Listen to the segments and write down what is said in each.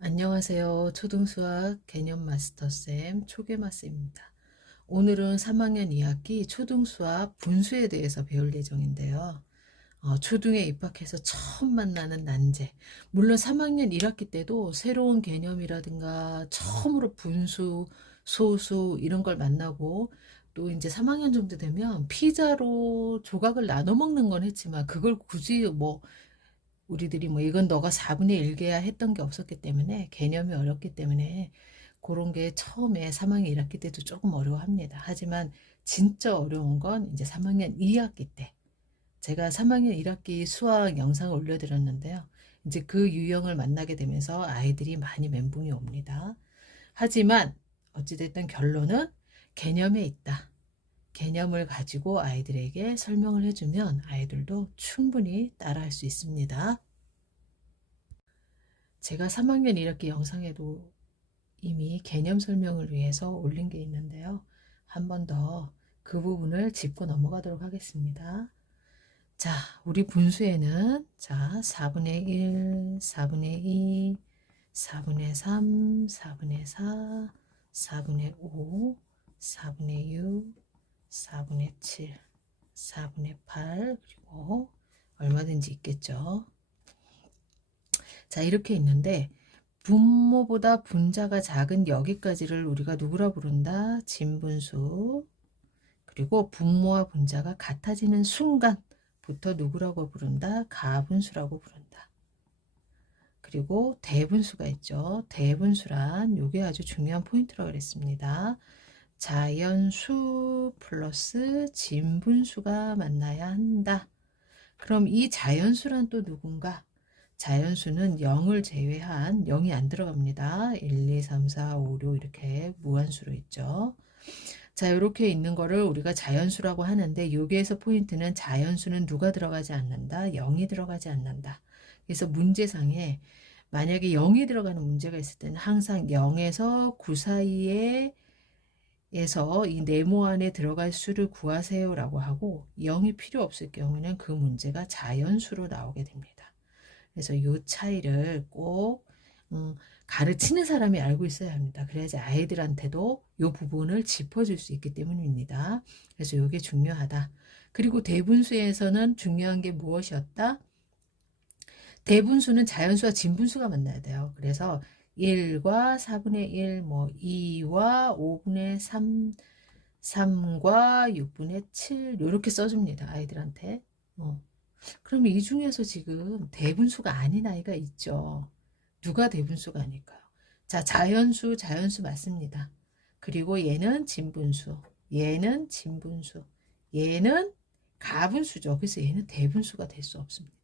안녕하세요. 초등수학 개념 마스터쌤 초계마쌤입니다. 오늘은 3학년 2학기 초등수학 분수에 대해서 배울 예정인데요. 초등에 입학해서 처음 만나는 난제. 물론 3학년 1학기 때도 새로운 개념이라든가 처음으로 분수, 소수 이런 걸 만나고 또 이제 3학년 정도 되면 피자로 조각을 나눠 먹는 건 했지만 그걸 굳이 우리들이 이건 너가 4분의 1개야 했던 게 없었기 때문에 개념이 어렵기 때문에 그런 게 처음에 3학년 1학기 때도 조금 어려워합니다. 하지만 진짜 어려운 건 이제 3학년 2학기 때 제가 3학년 1학기 수학 영상을 올려드렸는데요. 이제 그 유형을 만나게 되면서 아이들이 많이 멘붕이 옵니다. 하지만 어찌됐든 결론은 개념에 있다. 개념을 가지고 아이들에게 설명을 해주면 아이들도 충분히 따라할 수 있습니다. 제가 3학년 1학기 영상에도 이미 개념 설명을 위해서 올린 게 있는데요. 한 번 더 그 부분을 짚고 넘어가도록 하겠습니다. 자, 우리 분수에는 4분의 1, 4분의 2, 4분의 3, 4분의 4, 4분의 5, 4분의 6, 4분의 7, 4분의 8 그리고 얼마든지 있겠죠. 자, 이렇게 있는데 분모보다 분자가 작은 여기까지를 우리가 누구라 부른다? 진분수. 그리고 분모와 분자가 같아지는 순간부터 누구라고 부른다? 가분수라고 부른다. 그리고 대분수가 있죠. 대분수란 요게 아주 중요한 포인트라고 그랬습니다. 자연수 플러스 진분수가 만나야 한다. 그럼 이 자연수란 또 누군가? 자연수는 0을 제외한 0이 안 들어갑니다. 1, 2, 3, 4, 5, 6 이렇게 무한수로 있죠. 자, 이렇게 있는 거를 우리가 자연수라고 하는데 여기에서 포인트는 자연수는 누가 들어가지 않는다? 0이 들어가지 않는다. 그래서 문제상에 만약에 0이 들어가는 문제가 있을 때는 항상 0에서 9 사이에 에서 이 네모 안에 들어갈 수를 구하세요 라고 하고 0이 필요 없을 경우에는 그 문제가 자연수로 나오게 됩니다. 그래서 이 차이를 꼭 가르치는 사람이 알고 있어야 합니다. 그래야지 아이들한테도 이 부분을 짚어줄 수 있기 때문입니다. 그래서 이게 중요하다. 그리고 대분수에서는 중요한 게 무엇이었다? 대분수는 자연수와 진분수가 만나야 돼요. 그래서 1과 4분의 1, 2와 5분의 3, 3과 6분의 7 이렇게 써줍니다. 아이들한테. 그럼 이 중에서 지금 대분수가 아닌 아이가 있죠. 누가 대분수가 아닐까요? 자, 자연수 맞습니다. 그리고 얘는 진분수, 얘는 진분수, 얘는 가분수죠. 그래서 얘는 대분수가 될 수 없습니다.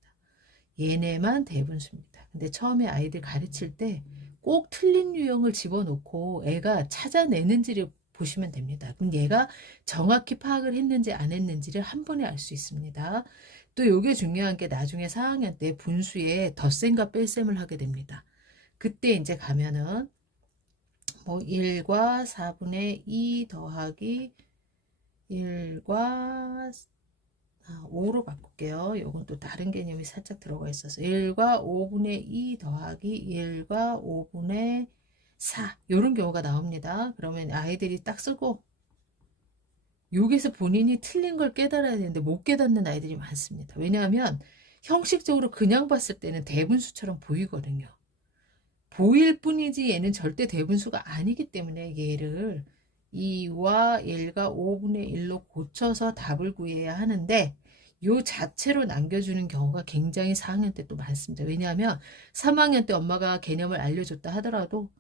얘네만 대분수입니다. 근데 처음에 아이들 가르칠 때 꼭 틀린 유형을 집어넣고 애가 찾아내는지를 보시면 됩니다. 그럼 얘가 정확히 파악을 했는지 안 했는지를 한 번에 알 수 있습니다. 또 이게 중요한 게 나중에 4학년 때 분수에 덧셈과 뺄셈을 하게 됩니다. 그때 이제 가면은 1과 4분의 2 더하기 1과 5로 바꿀게요. 요건 또 다른 개념이 살짝 들어가 있어서 1과 5분의 2 더하기 1과 5분의 4 이런 경우가 나옵니다. 그러면 아이들이 딱 쓰고 여기서 본인이 틀린 걸 깨달아야 되는데 못 깨닫는 아이들이 많습니다. 왜냐하면 형식적으로 그냥 봤을 때는 대분수처럼 보이거든요. 보일 뿐이지 얘는 절대 대분수가 아니기 때문에 얘를 2와 1과 5분의 1로 고쳐서 답을 구해야 하는데 요 자체로 남겨주는 경우가 굉장히 4학년 때 또 많습니다. 왜냐하면 3학년 때 엄마가 개념을 알려줬다 하더라도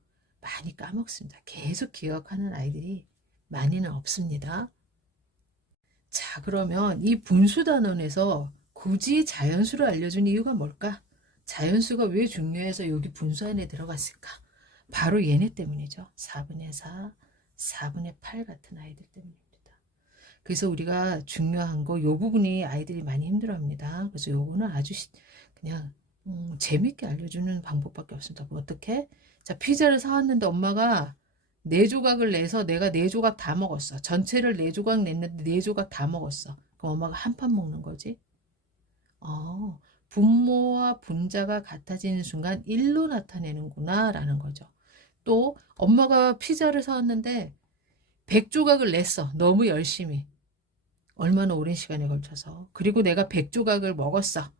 많이 까먹습니다. 계속 기억하는 아이들이 많이는 없습니다. 자, 그러면 이 분수 단원에서 굳이 자연수를 알려준 이유가 뭘까? 자연수가 왜 중요해서 여기 분수 안에 들어갔을까? 바로 얘네 때문이죠. 4분의 4, 4분의 8 같은 아이들 때문입니다. 그래서 우리가 중요한 거 요 부분이 아이들이 많이 힘들어합니다. 그래서 요거는 아주 그냥 재밌게 알려주는 방법밖에 없습니다. 뭐 어떻게? 자, 피자를 사왔는데 엄마가 4조각을 내서 내가 4조각 다 먹었어. 전체를 4조각 냈는데 4조각 다 먹었어. 그럼 엄마가 한 판 먹는 거지. 어, 분모와 분자가 같아지는 순간 1로 나타내는구나 라는 거죠. 또 엄마가 피자를 사왔는데 100조각을 냈어. 너무 열심히. 얼마나 오랜 시간에 걸쳐서. 그리고 내가 100조각을 먹었어.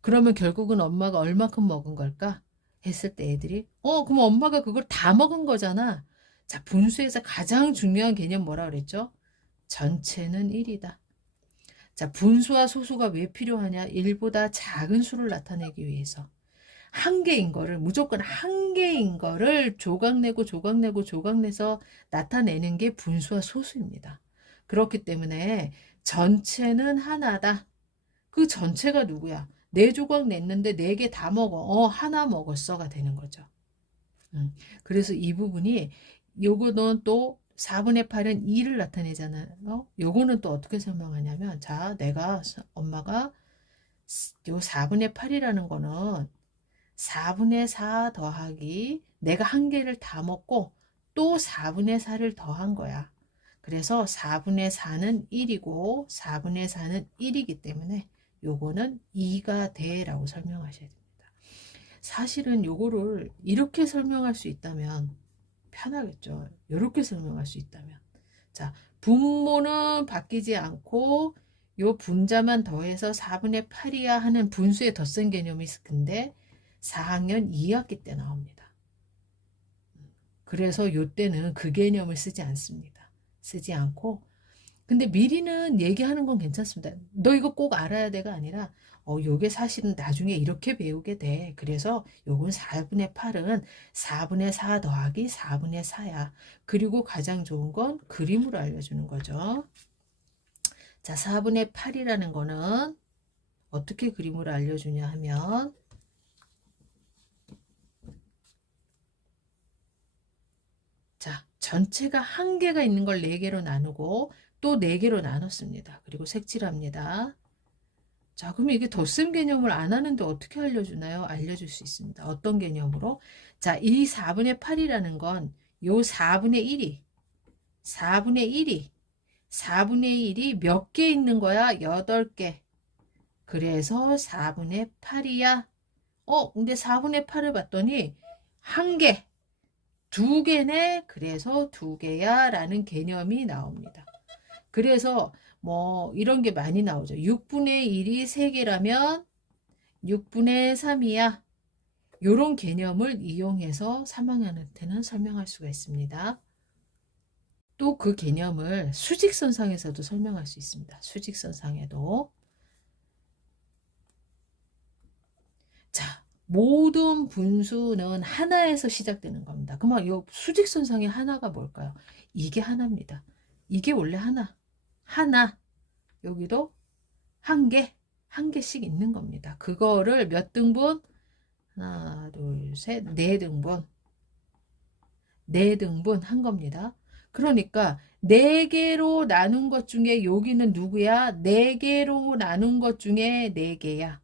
그러면 결국은 엄마가 얼마큼 먹은 걸까? 했을 때 애들이 그럼 엄마가 그걸 다 먹은 거잖아. 자, 분수에서 가장 중요한 개념 뭐라 그랬죠? 전체는 1이다. 자, 분수와 소수가 왜 필요하냐? 1보다 작은 수를 나타내기 위해서. 한 개인 거를, 무조건 한 개인 거를 조각내고 조각내고 조각내서 나타내는 게 분수와 소수입니다. 그렇기 때문에 전체는 하나다. 그 전체가 누구야? 4조각 냈는데 4개 다 먹어. 하나 먹었어가 되는 거죠. 그래서 이 부분이 요거는 또 4분의 8은 2를 나타내잖아요. 요거는 또 어떻게 설명하냐면, 자, 엄마가 요 4분의 8이라는 거는 4분의 4 더하기 내가 한 개를 다 먹고 또 4분의 4를 더한 거야. 그래서 4분의 4는 1이고 4분의 4는 1이기 때문에 요거는 2가 돼 라고 설명하셔야 됩니다. 사실은 요거를 이렇게 설명할 수 있다면 편하겠죠. 이렇게 설명할 수 있다면. 자, 분모는 바뀌지 않고 요 분자만 더해서 4분의 8이야 하는 분수의 덧셈 개념이 있을 텐데 4학년 2학기 때 나옵니다. 그래서 요때는 그 개념을 쓰지 않습니다. 쓰지 않고 근데 미리는 얘기하는 건 괜찮습니다. 너 이거 꼭 알아야 돼가 아니라 요게 사실은 나중에 이렇게 배우게 돼. 그래서 요건 4분의 8은 4분의 4 더하기 4분의 4야. 그리고 가장 좋은 건 그림으로 알려주는 거죠. 자, 4분의 8이라는 거는 어떻게 그림으로 알려주냐 하면 자, 전체가 한 개가 있는 걸 4개로 나누고 또 4개로 나눴습니다. 그리고 색칠합니다. 자, 그럼 이게 덧셈 개념을 안 하는데 어떻게 알려주나요? 알려줄 수 있습니다. 어떤 개념으로? 자, 이 4분의 8이라는 건 요 4분의 1이 4분의 1이 몇 개 있는 거야? 8개. 그래서 4분의 8이야. 근데 4분의 8을 봤더니 한 개, 2개네. 그래서 2개야 라는 개념이 나옵니다. 그래서 뭐 이런 게 많이 나오죠. 6분의 1이 3개라면 6분의 3이야. 이런 개념을 이용해서 3학년한테는 설명할 수가 있습니다. 또 그 개념을 수직선상에서도 설명할 수 있습니다. 수직선상에도. 자, 모든 분수는 하나에서 시작되는 겁니다. 그러면 이 수직선상의 하나가 뭘까요? 이게 하나입니다. 이게 원래 하나. 여기도 한 개씩 있는 겁니다. 그거를 몇 등분? 하나, 둘, 셋, 4등분. 4등분 한 겁니다. 그러니까 4개로 나눈 것 중에 여기는 누구야? 4개로 나눈 것 중에 4개야.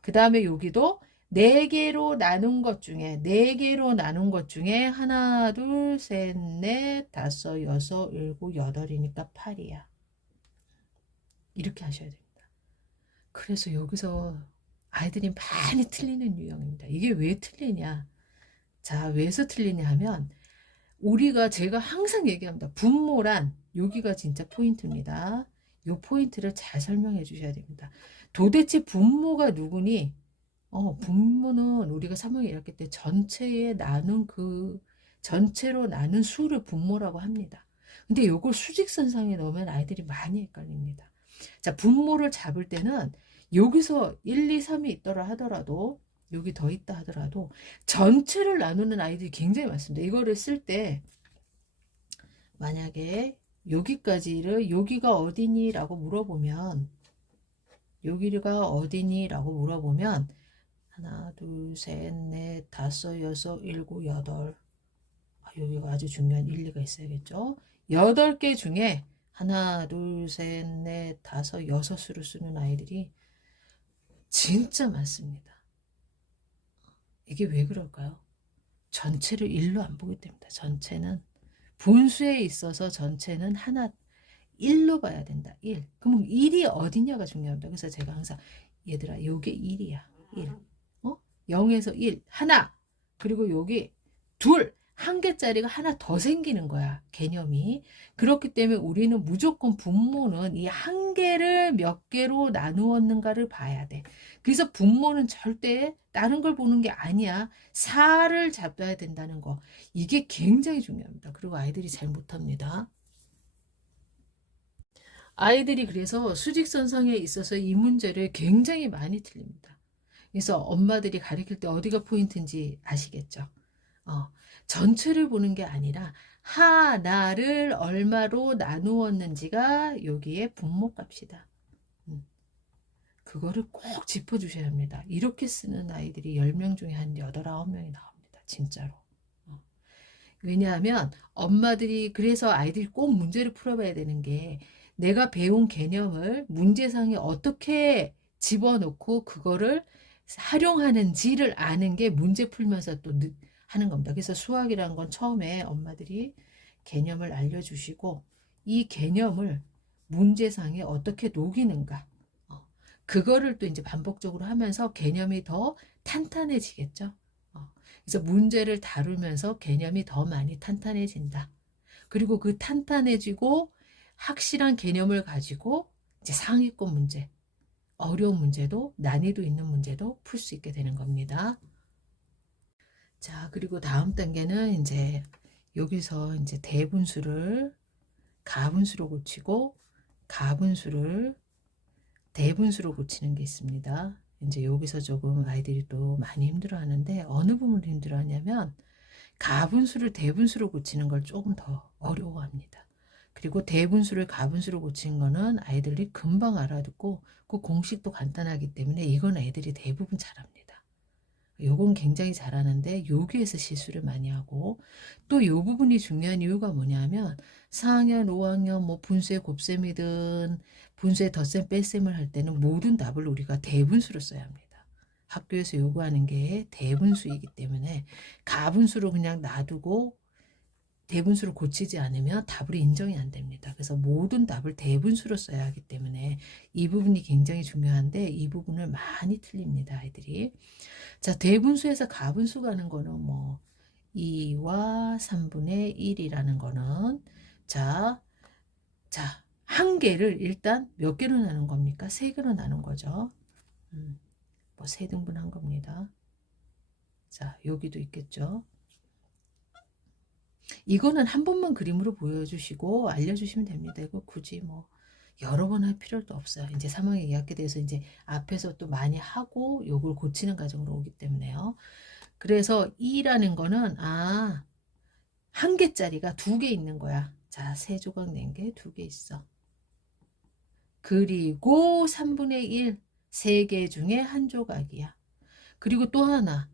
그 다음에 여기도 4개로 나눈 것 중에 4개로 나눈 것 중에 하나, 둘, 셋, 넷, 다섯, 여섯, 일곱, 여덟이니까 8이야. 이렇게 하셔야 됩니다. 그래서 여기서 아이들이 많이 틀리는 유형입니다. 이게 왜 틀리냐? 자, 왜서 틀리냐 하면 제가 항상 얘기합니다. 분모란 여기가 진짜 포인트입니다. 요 포인트를 잘 설명해 주셔야 됩니다. 도대체 분모가 누구니? 분모는 우리가 3학년 1학기 때 전체로 나눈 수를 분모라고 합니다. 근데 요걸 수직선상에 넣으면 아이들이 많이 헷갈립니다. 자, 분모를 잡을 때는 여기서 1, 2, 3이 있더라 하더라도 여기 더 있다 하더라도 전체를 나누는 아이들이 굉장히 많습니다. 이거를 쓸 때 만약에 여기가 어디니? 라고 물어보면 여기가 어디니? 라고 물어보면 하나, 둘, 셋, 넷, 다섯, 여섯, 일곱, 여덟. 여기가 아주 중요한 일리가 있어야겠죠. 8개 중에 하나, 둘, 셋, 넷, 다섯, 여섯으로 쓰는 아이들이 진짜 많습니다. 이게 왜 그럴까요? 전체를 1로 안 보기 때문입니다. 전체는 분수에 있어서 전체는 하나 1로 봐야 된다. 1. 그럼 1이 어디냐가 중요합니다. 그래서 제가 항상 얘들아, 요게 1이야. 1. 0에서 1. 하나. 그리고 여기 둘. 한 개짜리가 하나 더 생기는 거야. 개념이. 그렇기 때문에 우리는 무조건 분모는 이 한 개를 몇 개로 나누었는가를 봐야 돼. 그래서 분모는 절대 다른 걸 보는 게 아니야. 4를 잡아야 된다는 거. 이게 굉장히 중요합니다. 그리고 아이들이 잘 못합니다. 아이들이 그래서 수직선상에 있어서 이 문제를 굉장히 많이 틀립니다. 그래서 엄마들이 가르칠 때 어디가 포인트인지 아시겠죠? 전체를 보는 게 아니라 하나를 얼마로 나누었는지가 여기에 분모값이다. 그거를 꼭 짚어주셔야 합니다. 이렇게 쓰는 아이들이 10명 중에 한 8, 9명이 나옵니다. 진짜로. 왜냐하면 엄마들이 그래서 아이들이 꼭 문제를 풀어봐야 되는 게 내가 배운 개념을 문제상에 어떻게 집어넣고 그거를 활용하는지를 아는 게 문제 풀면서 또 하는 겁니다. 그래서 수학이라는 건 처음에 엄마들이 개념을 알려주시고 이 개념을 문제상에 어떻게 녹이는가 그거를 또 이제 반복적으로 하면서 개념이 더 탄탄해지겠죠. 그래서 문제를 다루면서 개념이 더 많이 탄탄해진다. 그리고 그 탄탄해지고 확실한 개념을 가지고 이제 상위권 문제, 어려운 문제도 난이도 있는 문제도 풀 수 있게 되는 겁니다. 자, 그리고 다음 단계는 이제 여기서 이제 대분수를 가분수로 고치고 가분수를 대분수로 고치는 게 있습니다. 이제 여기서 조금 아이들이 또 많이 힘들어 하는데 어느 부분을 힘들어 하냐면 가분수를 대분수로 고치는 걸 조금 더 어려워합니다. 그리고 대분수를 가분수로 고치는 거는 아이들이 금방 알아듣고 그 공식도 간단하기 때문에 이건 애들이 대부분 잘합니다. 요건 굉장히 잘하는데 여기에서 실수를 많이 하고 또 이 부분이 중요한 이유가 뭐냐면 4학년, 5학년 뭐 분수의 곱셈이든 분수의 덧셈, 뺄셈을 할 때는 모든 답을 우리가 대분수로 써야 합니다. 학교에서 요구하는 게 대분수이기 때문에 가분수로 그냥 놔두고 대분수로 고치지 않으면 답을 인정이 안 됩니다. 그래서 모든 답을 대분수로 써야 하기 때문에 이 부분이 굉장히 중요한데 이 부분을 많이 틀립니다. 아이들이. 자, 대분수에서 가분수 가는 거는 뭐 2와 3분의 1이라는 거는 자, 한 개를 일단 몇 개로 나눈 겁니까? 3개로 나눈 거죠. 뭐 3등분한 겁니다. 자, 여기도 있겠죠. 이거는 한 번만 그림으로 보여주시고 알려주시면 됩니다. 이거 굳이 뭐 여러 번 할 필요도 없어요. 이제 3학년 2학기 돼서 이제 앞에서 또 많이 하고 요걸 고치는 과정으로 오기 때문에요. 그래서 2라는 거는 한 개짜리가 2개 있는 거야. 자, 3조각 낸 게 2개 있어. 그리고 3분의 1, 3개 중에 한 조각이야. 그리고 또 하나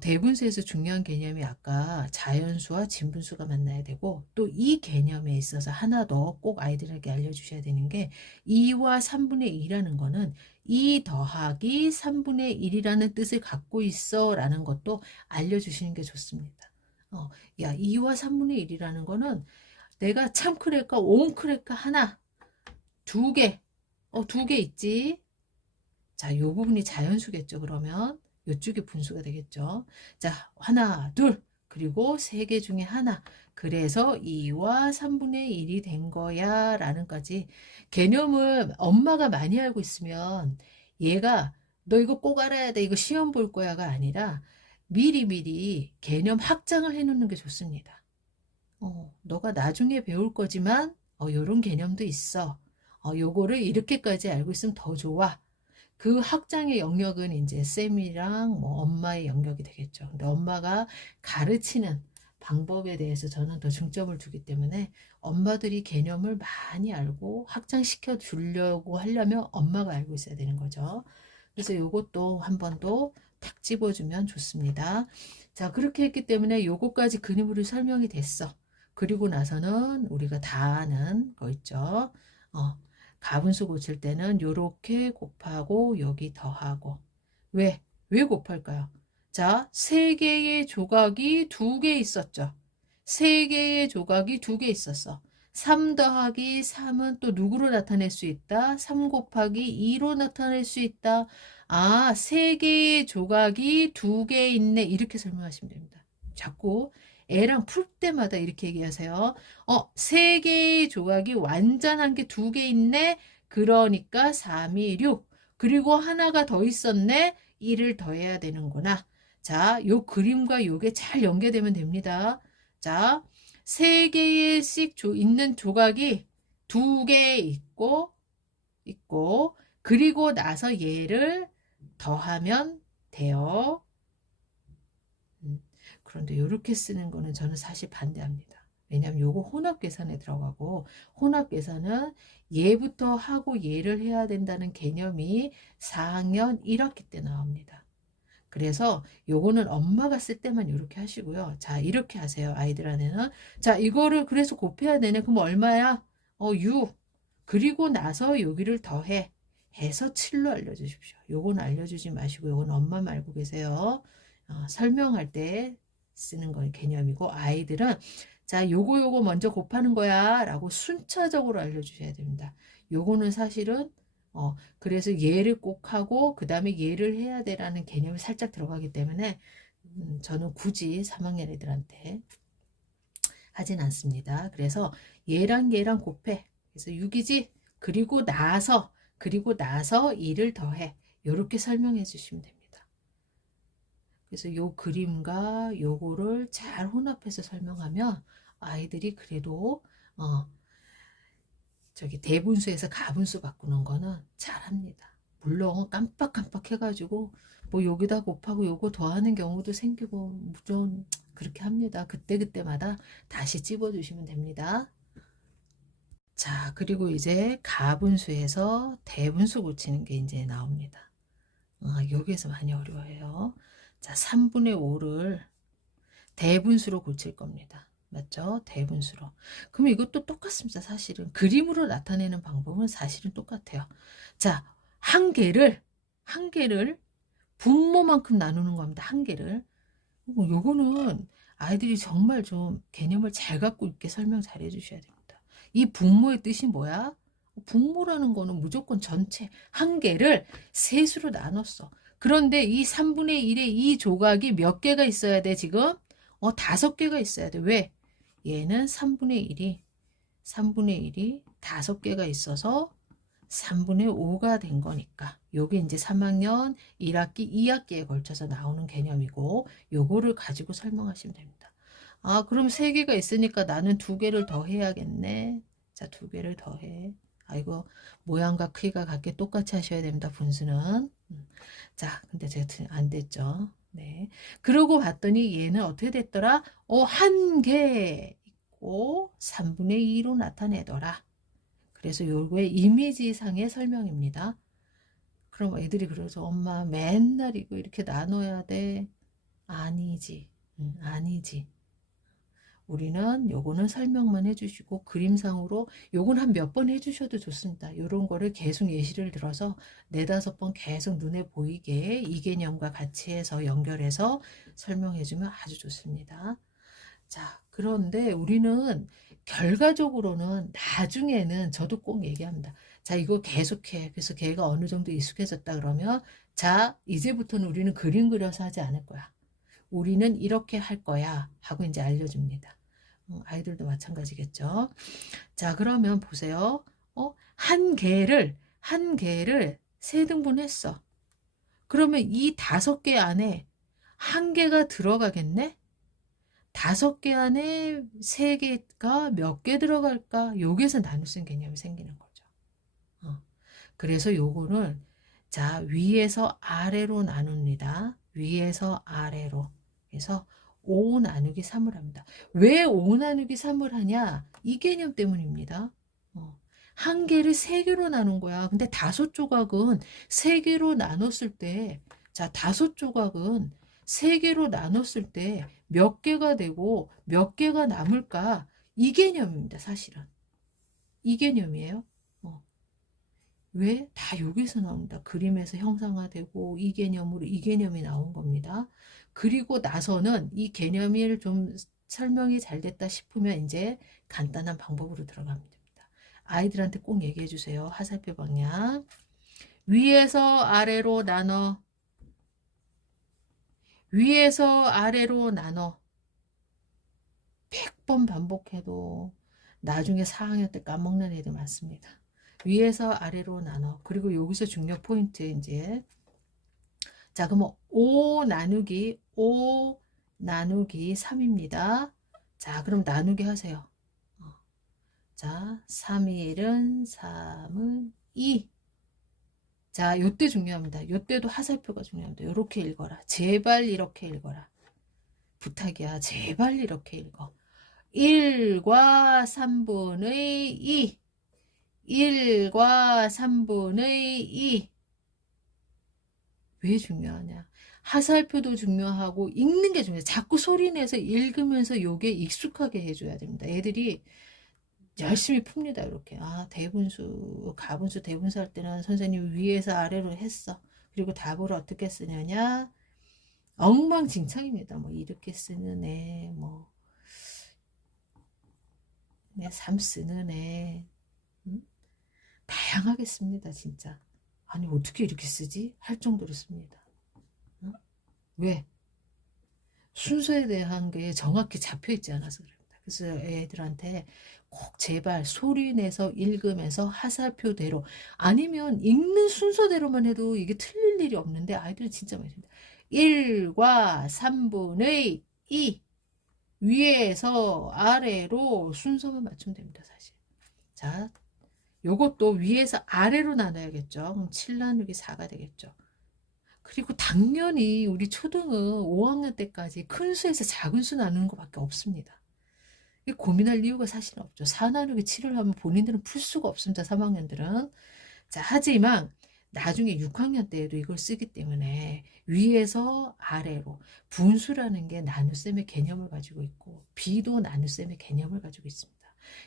대분수에서 중요한 개념이 아까 자연수와 진분수가 만나야 되고 또 이 개념에 있어서 하나 더 꼭 아이들에게 알려주셔야 되는 게 2와 3분의 2라는 거는 2 더하기 3분의 1이라는 뜻을 갖고 있어 라는 것도 알려주시는 게 좋습니다. 야, 2와 3분의 1이라는 거는 내가 참크래커, 옹크래커 하나, 2개, 2개 있지. 자, 요 부분이 자연수겠죠, 그러면. 이쪽이 분수가 되겠죠. 자, 하나, 둘, 그리고 3개 중에 하나. 그래서 2와 3분의 1이 된 거야 라는 까지 개념을 엄마가 많이 알고 있으면 얘가 너 이거 꼭 알아야 돼. 이거 시험 볼 거야가 아니라 미리미리 개념 확장을 해놓는 게 좋습니다. 너가 나중에 배울 거지만 요런 개념도 있어. 요거를 이렇게까지 알고 있으면 더 좋아. 그 확장의 영역은 이제 쌤이랑 뭐 엄마의 영역이 되겠죠. 근데 엄마가 가르치는 방법에 대해서 저는 더 중점을 두기 때문에 엄마들이 개념을 많이 알고 확장시켜 주려고 하려면 엄마가 알고 있어야 되는 거죠. 그래서 이것도 한 번 더 탁 집어주면 좋습니다. 자, 그렇게 했기 때문에 요거까지 그림으로 설명이 됐어. 그리고 나서는 우리가 다 아는 거 있죠. 가분수 고칠 때는 요렇게 곱하고 여기 더하고 왜 곱할까요? 자, 3개의 조각이 2개 있었죠. 3개의 조각이 2개 있었어. 3 더하기 3은 또 누구로 나타낼 수 있다? 3 곱하기 2로 나타낼 수 있다. 아, 3개의 조각이 2개 있네. 이렇게 설명하시면 됩니다. 자꾸 애랑 풀 때마다 이렇게 얘기하세요. 3개의 조각이 완전한 게 2개 있네. 그러니까 3, 2, 6. 그리고 하나가 더 있었네. 1을 더해야 되는구나. 자, 요 그림과 요게 잘 연계되면 됩니다. 자, 3개씩 있는 조각이 2개 있고, 그리고 나서 얘를 더하면 돼요. 그런데 이렇게 쓰는 거는 저는 사실 반대합니다. 왜냐하면 요거 혼합 계산에 들어가고, 혼합 계산은 얘부터 하고 얘를 해야 된다는 개념이 4학년 1학기 때 나옵니다. 그래서 요거는 엄마가 쓸 때만 이렇게 하시고요. 자, 이렇게 하세요. 아이들한테는. 자, 이거를 그래서 곱해야 되네. 그럼 얼마야? 6. 그리고 나서 여기를 더해. 해서 7로 알려주십시오. 요건 알려주지 마시고 요건 엄마만 알고 계세요. 설명할 때 쓰는 건 개념이고, 아이들은 자, 요거 먼저 곱하는 거야 라고 순차적으로 알려주셔야 됩니다. 요거는 사실은 그래서 얘를 꼭 하고 그 다음에 얘를 해야 되라는 개념이 살짝 들어가기 때문에 저는 굳이 3학년 애들한테 하진 않습니다. 그래서 얘랑 곱해. 그래서 6이지. 그리고 나서 2를 더해. 이렇게 설명해 주시면 됩니다. 그래서 요 그림과 요거를 잘 혼합해서 설명하면 아이들이 그래도 저기 대분수에서 가분수 바꾸는 거는 잘합니다. 물론 깜빡깜빡 해가지고 뭐 여기다 곱하고 요거 더하는 경우도 생기고 좀 그렇게 합니다. 그때마다 다시 찝어주시면 됩니다. 자, 그리고 이제 가분수에서 대분수 고치는 게 이제 나옵니다. 여기에서 많이 어려워요. 자, 3분의 5를 대분수로 고칠 겁니다. 맞죠? 대분수로. 그럼 이것도 똑같습니다. 사실은 그림으로 나타내는 방법은 사실은 똑같아요. 자, 한 개를 분모만큼 나누는 겁니다. 한 개를. 요거는 아이들이 정말 좀 개념을 잘 갖고 있게 설명 잘 해주셔야 됩니다. 이 분모의 뜻이 뭐야? 분모라는 거는 무조건 전체 한 개를 셋으로 나눴어. 그런데 이 3분의 1의 이 조각이 몇 개가 있어야 돼 지금? 5개가 있어야 돼. 왜? 얘는 3분의 1이 5개가 있어서 3분의 5가 된 거니까 요게 이제 3학년 1학기 2학기에 걸쳐서 나오는 개념이고 요거를 가지고 설명하시면 됩니다. 아, 그럼 3개가 있으니까 나는 2개를 더 해야겠네. 자, 2개를 더 해. 아이고, 모양과 크기가 같게 똑같이 하셔야 됩니다. 분수는. 자, 근데 제가 안 됐죠. 네. 그러고 봤더니 얘는 어떻게 됐더라? 한 개 있고 3분의 2로 나타내더라. 그래서 요거의 이미지상의 설명입니다. 그럼 애들이 그래서 엄마 맨날 이거 이렇게 나눠야 돼? 아니지. 아니지. 우리는 요거는 설명만 해주시고 그림상으로 요건 한 몇 번 해주셔도 좋습니다. 요런 거를 계속 예시를 들어서 4-5번 계속 눈에 보이게 이 개념과 같이 해서 연결해서 설명해주면 아주 좋습니다. 자, 그런데 우리는 결과적으로는 나중에는 저도 꼭 얘기합니다. 자, 이거 계속해. 그래서 걔가 어느 정도 익숙해졌다 그러면 자, 이제부터는 우리는 그림 그려서 하지 않을 거야. 우리는 이렇게 할 거야 하고 이제 알려줍니다. 아이들도 마찬가지겠죠. 자, 그러면 보세요. 한 개를 3등분했어. 그러면 이 5개 안에 한 개가 들어가겠네? 5개 안에 3개가 몇 개 들어갈까? 여기에서 나눌 수 있는 개념이 생기는 거죠. 그래서 요거는 자, 위에서 아래로 나눕니다. 위에서 아래로. 그래서 5 나누기 3을 합니다. 왜 5 나누기 3을 하냐? 이 개념 때문입니다. 한 개를 3개로 나눈 거야. 근데 5조각은 3개로 나눴을 때, 자, 5조각은 3개로 나눴을 때 몇 개가 되고 몇 개가 남을까? 이 개념입니다, 사실은. 이 개념이에요. 왜? 다 여기서 나옵니다. 그림에서 형상화되고 이 개념으로 이 개념이 나온 겁니다. 그리고 나서는 이 개념을 좀 설명이 잘 됐다 싶으면 이제 간단한 방법으로 들어가면 됩니다. 아이들한테 꼭 얘기해 주세요. 화살표 방향. 위에서 아래로 나눠. 위에서 아래로 나눠. 100번 반복해도 나중에 4학년 때 까먹는 애들 많습니다. 위에서 아래로 나눠. 그리고 여기서 중요 포인트 이제 자, 그러면 5 나누기 3입니다. 자, 그럼 나누기 하세요. 자, 3일은 3은 2. 자, 요때 중요합니다. 요때도 화살표가 중요합니다. 요렇게 읽어라. 제발 이렇게 읽어라. 부탁이야. 제발 이렇게 읽어. 1과 3분의 2. 1과 3분의 2. 왜 중요하냐? 화살표도 중요하고 읽는 게 중요해요. 자꾸 소리내서 읽으면서 요게 익숙하게 해줘야 됩니다. 애들이 열심히 풉니다. 이렇게. 아, 대분수, 가분수, 대분수 할 때는 선생님 위에서 아래로 했어. 그리고 답을 어떻게 쓰느냐? 엉망진창입니다. 뭐 이렇게 쓰는 애, 뭐 3 쓰는 애, 다양하게 씁니다. 진짜. 아니 어떻게 이렇게 쓰지? 할 정도로 씁니다. 왜? 순서에 대한 게 정확히 잡혀 있지 않아서 그럽니다. 그래서 애들한테 꼭 제발 소리 내서 읽으면서 화살표대로 아니면 읽는 순서대로만 해도 이게 틀릴 일이 없는데 아이들은 진짜 많이 씁니다. 1과 3분의 2 위에서 아래로 순서만 맞추면 됩니다. 사실. 자, 요것도 위에서 아래로 나눠야겠죠. 그럼 7 나누기 4가 되겠죠. 그리고 당연히 우리 초등은 5학년 때까지 큰 수에서 작은 수 나누는 것밖에 없습니다. 고민할 이유가 사실 없죠. 4 나누기 7을 하면 본인들은 풀 수가 없습니다. 3학년들은. 자, 하지만 나중에 6학년 때에도 이걸 쓰기 때문에 위에서 아래로 분수라는 게 나눗셈의 개념을 가지고 있고 비도 나눗셈의 개념을 가지고 있습니다.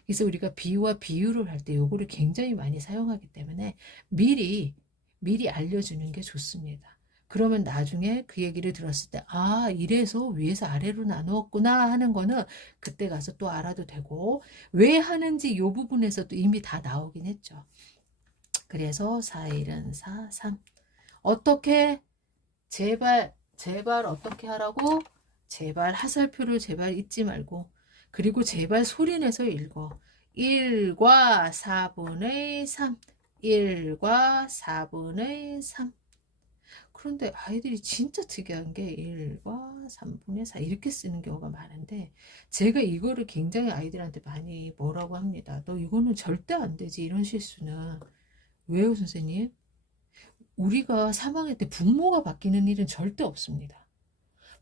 그래서 우리가 비와 비율을 할 때 요거를 굉장히 많이 사용하기 때문에 미리 알려주는 게 좋습니다. 그러면 나중에 그 얘기를 들었을 때, 아, 이래서 위에서 아래로 나누었구나 하는 거는 그때 가서 또 알아도 되고, 왜 하는지 요 부분에서도 이미 다 나오긴 했죠. 그래서 4, 1은 4, 3. 어떻게? 제발 어떻게 하라고? 제발 화살표를 제발 잊지 말고, 그리고 제발 소리내서 읽어. 1과 4분의 3. 1과 4분의 3. 그런데 아이들이 진짜 특이한 게 1과 3분의 4 이렇게 쓰는 경우가 많은데 제가 이거를 굉장히 아이들한테 많이 뭐라고 합니다. 너 이거는 절대 안 되지 이런 실수는. 왜요 선생님? 우리가 3학년 때 분모가 바뀌는 일은 절대 없습니다.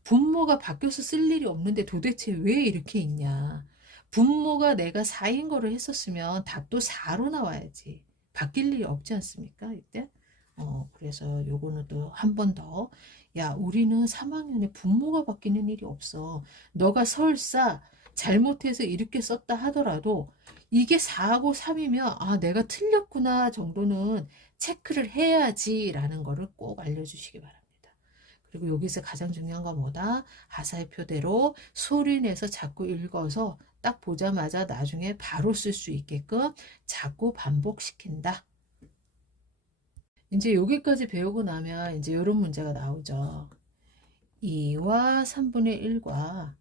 분모가 바뀌어서 쓸 일이 없는데 도대체 왜 이렇게 있냐. 분모가 내가 4인 거를 했었으면 답도 4로 나와야지. 바뀔 일이 없지 않습니까? 이때? 그래서 요거는 또 한 번 더. 야, 우리는 3학년에 분모가 바뀌는 일이 없어. 너가 설사 잘못해서 이렇게 썼다 하더라도 이게 4하고 3이면 아, 내가 틀렸구나 정도는 체크를 해야지라는 거를 꼭 알려주시기 바랍니다. 그리고 여기서 가장 중요한 건 뭐다? 화살표대로 소리내서 자꾸 읽어서 딱 보자마자 나중에 바로 쓸 수 있게끔 자꾸 반복시킨다. 이제 여기까지 배우고 나면 이제 이런 문제가 나오죠. 2와 3분의 1과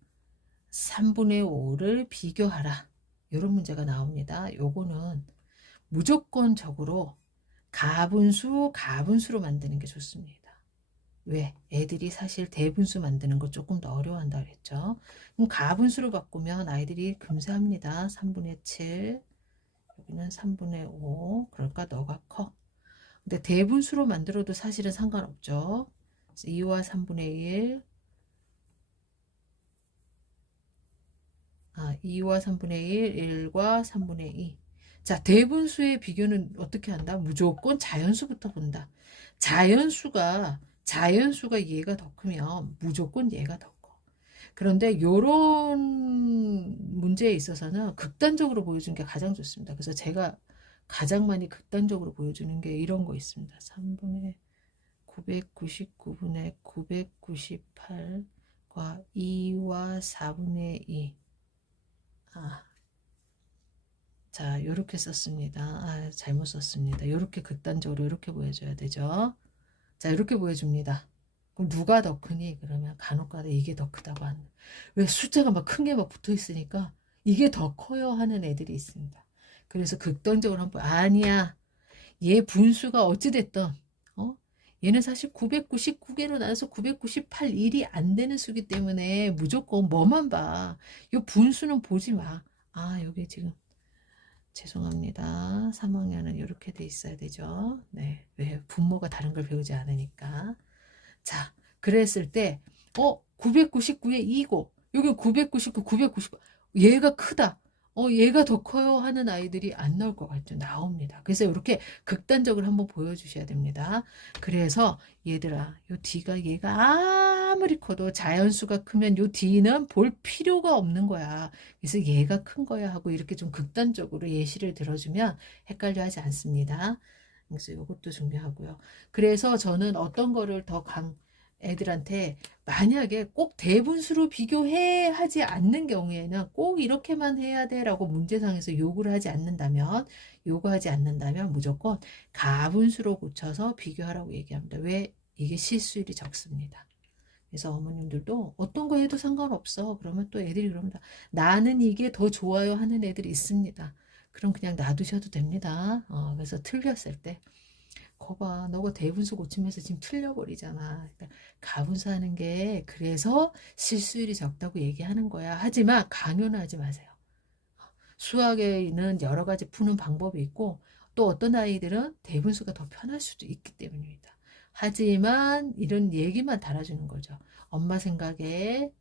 3분의 5를 비교하라. 이런 문제가 나옵니다. 요거는 무조건적으로 가분수로 만드는 게 좋습니다. 왜? 애들이 사실 대분수 만드는 거 조금 더 어려워한다 그랬죠. 그럼 가분수로 바꾸면 아이들이 금세합니다. 3분의 7, 여기는 3분의 5, 그러니까 너가 커. 근데 대분수로 만들어도 사실은 상관없죠. 2와 3분의 1, 2와 3분의 1, 1과 3분의 2. 자, 대분수의 비교는 어떻게 한다? 무조건 자연수부터 본다. 자연수가 얘가 더 크면 무조건 얘가 더 커. 그런데 요런 문제에 있어서는 극단적으로 보여주는 게 가장 좋습니다. 그래서 제가 가장 많이 극단적으로 보여주는 게 이런 거 있습니다. 3분의 999분의 998과 2와 4분의 2. 자, 요렇게 썼습니다. 잘못 썼습니다. 요렇게 극단적으로 이렇게 보여줘야 되죠. 자, 이렇게 보여줍니다. 그럼 누가 더 크니? 그러면 간혹가다 이게 더 크다고 하는. 왜 숫자가 막 큰 게 막 붙어 있으니까 이게 더 커요 하는 애들이 있습니다. 그래서 극단적으로 한번 아니야. 얘 분수가 어찌됐든 얘는 사실 999개로 나눠서 998 일이 안 되는 수기 때문에 무조건 뭐만 봐. 이 분수는 보지 마. 여기 지금 죄송합니다. 3학년은 이렇게 돼 있어야 되죠. 네. 왜? 분모가 다른 걸 배우지 않으니까. 자, 그랬을 때, 999에 2고, 여기 999, 999, 얘가 크다. 얘가 더 커요 하는 아이들이 안 나올 것 같죠? 나옵니다. 그래서 이렇게 극단적으로 한번 보여주셔야 됩니다. 그래서 얘들아, 요 D가 얘가 아무리 커도 자연수가 크면 요 D는 볼 필요가 없는 거야. 그래서 얘가 큰 거야 하고 이렇게 좀 극단적으로 예시를 들어주면 헷갈려 하지 않습니다. 그래서 이것도 중요하고요. 그래서 저는 어떤 거를 더 애들한테 만약에 꼭 대분수로 비교해 하지 않는 경우에는 꼭 이렇게만 해야 돼라고 문제상에서 요구하지 않는다면 무조건 가분수로 고쳐서 비교하라고 얘기합니다. 왜? 이게 실수율이 적습니다. 그래서 어머님들도 어떤 거 해도 상관없어. 그러면 또 애들이 그럽니다. 나는 이게 더 좋아요 하는 애들이 있습니다. 그럼 그냥 놔두셔도 됩니다. 그래서 틀렸을 때 거봐, 너가 대분수 고치면서 지금 틀려버리잖아. 그러니까 가분수 하는 게 그래서 실수율이 적다고 얘기하는 거야. 하지만 강요는 하지 마세요. 수학에는 여러 가지 푸는 방법이 있고 또 어떤 아이들은 대분수가 더 편할 수도 있기 때문입니다. 하지만 이런 얘기만 달아주는 거죠. 엄마 생각에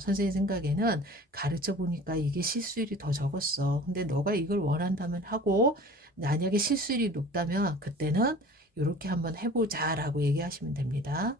선생님 생각에는 가르쳐 보니까 이게 실수율이 더 적었어. 근데 너가 이걸 원한다면 하고 만약에 실수율이 높다면 그때는 이렇게 한번 해보자 라고 얘기하시면 됩니다.